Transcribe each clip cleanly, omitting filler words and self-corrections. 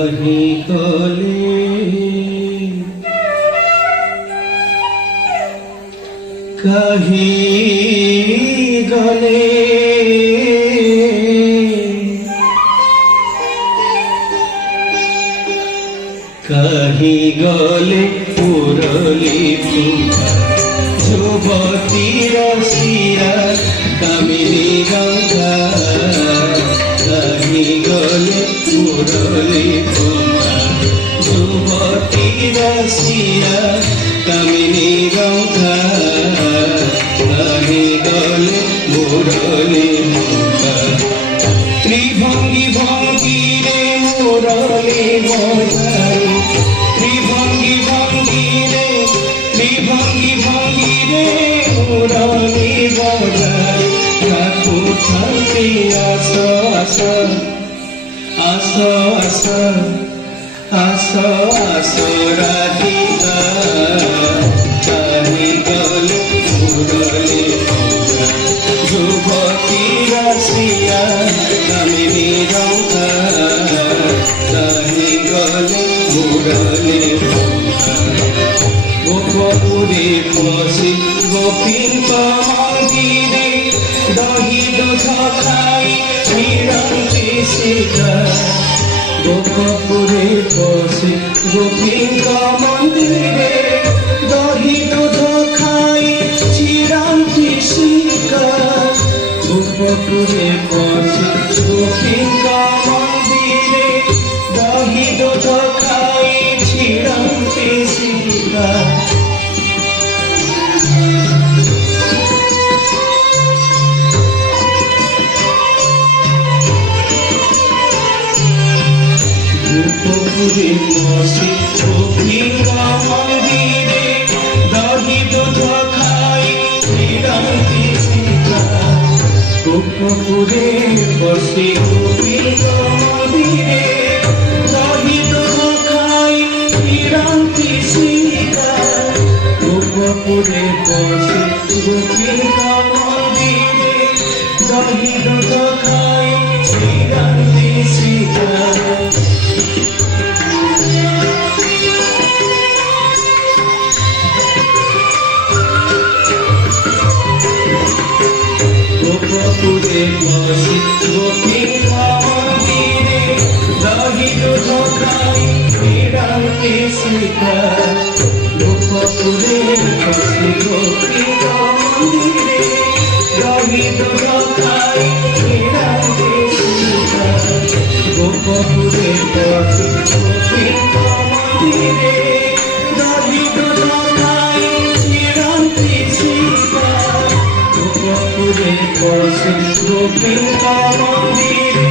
कहीं गले कहीं गले कहीं गले मुरली যুবতী রসিয়া কামিনী গঙ্গা কহি গলে মুরলি যুবতী রসিয়া কামিনী গঙ্গা কহি গলে মুরলি ত্রিভঙ্গি ভঙ্গি রে মুরলি বজাই ত্রিভঙ্গি ভঙ্গি রে ত্রিভঙ্গি ভঙ্গি রে মুরলি বজাই কাকু থাকি আস আস আস আস আস আস রাধিকা কাহি গলে মুরলি যুবতী রসিয়া কামিনী গঙ্গা কাহি গলে মুরলি গোপপুরে বসে গোপীঙ্ক মন্দিরে দহি দুধ খাই ফিরন্তি সীতা গোপপুরে বসে গোপীঙ্ক মন্দিরে দহি দুধ খাই ফিরন্তি সীতা গোপপুরে বসে গোপীঙ্ক মন্দিরে দহি দুধ খাই ফিরন্তি সীতা গোপপুরে বসে গোপীঙ্ক মন্দিরে দহি দুধ খাই ফিরন্তি সীতা গোপপুরে বসে গোপীঙ্ক মন্দিরে দহি দুধ খাই ফিরন্তি সীতা গোপপুরে বসে গোপীঙ্ক মন্দিরে দহি দুধ খাই ফিরন্তি সীতা গোপপুরে বসে গোপীঙ্ক মন্দিরে দহি দুধ খাই ফিরন্তি সীতা গোপপুরে বসে গোপীঙ্ক মন্দিরে দহি দুধ খাই ফিরন্তি সীতা গোপপুরে বসে গোপীঙ্ক মন্দিরে দহি দুধ খাই ফিরন্তি সীতা গোপপুরে বসে গোপীঙ্ক মন্দিরে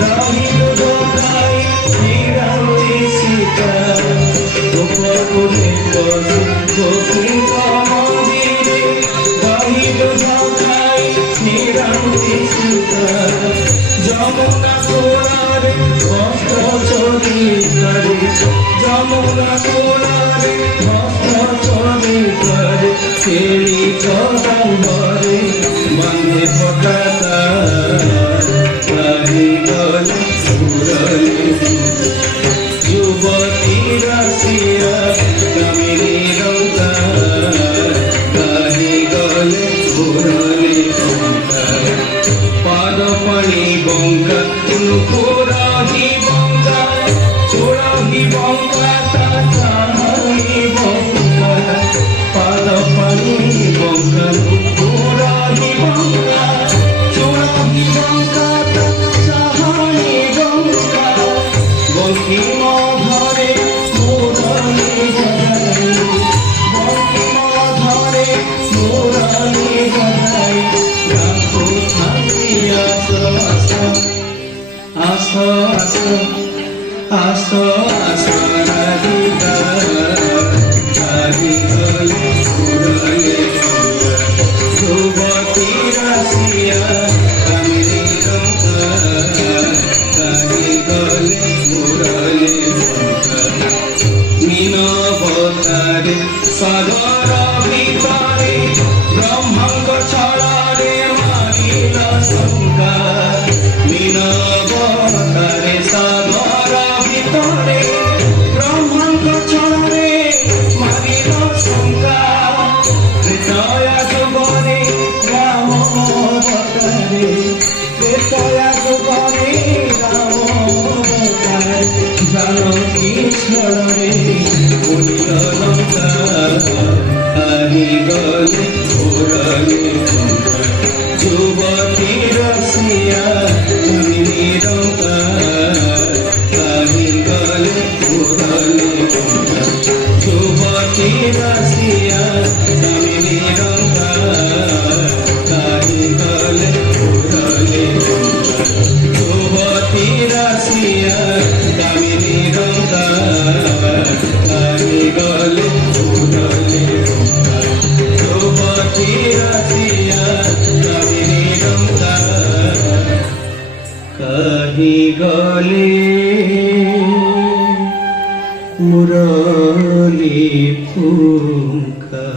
দহি দুধ খাই ফিরন্তি সীতা গোপপুরে বসে গোপীঙ্ক মন্দিরে দহি দুধ খাই ফিরন্তি সীতা যমুনা কোলারে বস্ত্র চোরি করে যমুনা কোলারে বস্ত্র চোরি করে ছেড়ি চন্দরে মনে পকাতা কাহি গলে মুরলি যুবতী রসিয়া কামিনী গঙ্গা কাহি গলে মুরলি পাদ পানি বঙ্গা পুরাহি বঙ্গা চোরাহি বঙ্গা তাহি বঙ্গা পাদ পানি বঙ্গা পুরাহি বঙ্গা চোরাহি বঙ্গা তাহি বঙ্গা বঙ্কিম ধরে মুরলি বজাই বঙ্কিম ধরে মুরলি বজাই রাখো থাকি আস আস আস আস আস রাধিকা কাহি গলে মুরলি যুবতী রসিয়া কামিনী গঙ্গা কাহি গলে মুরলি মীনবতারে সাগর ভিতরে ব্রহ্মাঙ্গ ছড়ারে মারিল শঙ্কা মীনবতারে সাগর ভিতরে জানকী ছড়ারে উঠিল লঙ্কা আহি গলে ওরলে যুবতী রসিয়া কামিনী রঙ্কা আহি গলে ওরলে যুবতী রসিয়া কামিনী রঙ্কা আহি গলে ওরলে যুবতী রসিয়া কামিনী রঙ্কা আহি গলে ওরলে যুবতী রসিয়া কামিনী রঙ্কা কাহি গলে মুরলী ফুঙ্কা।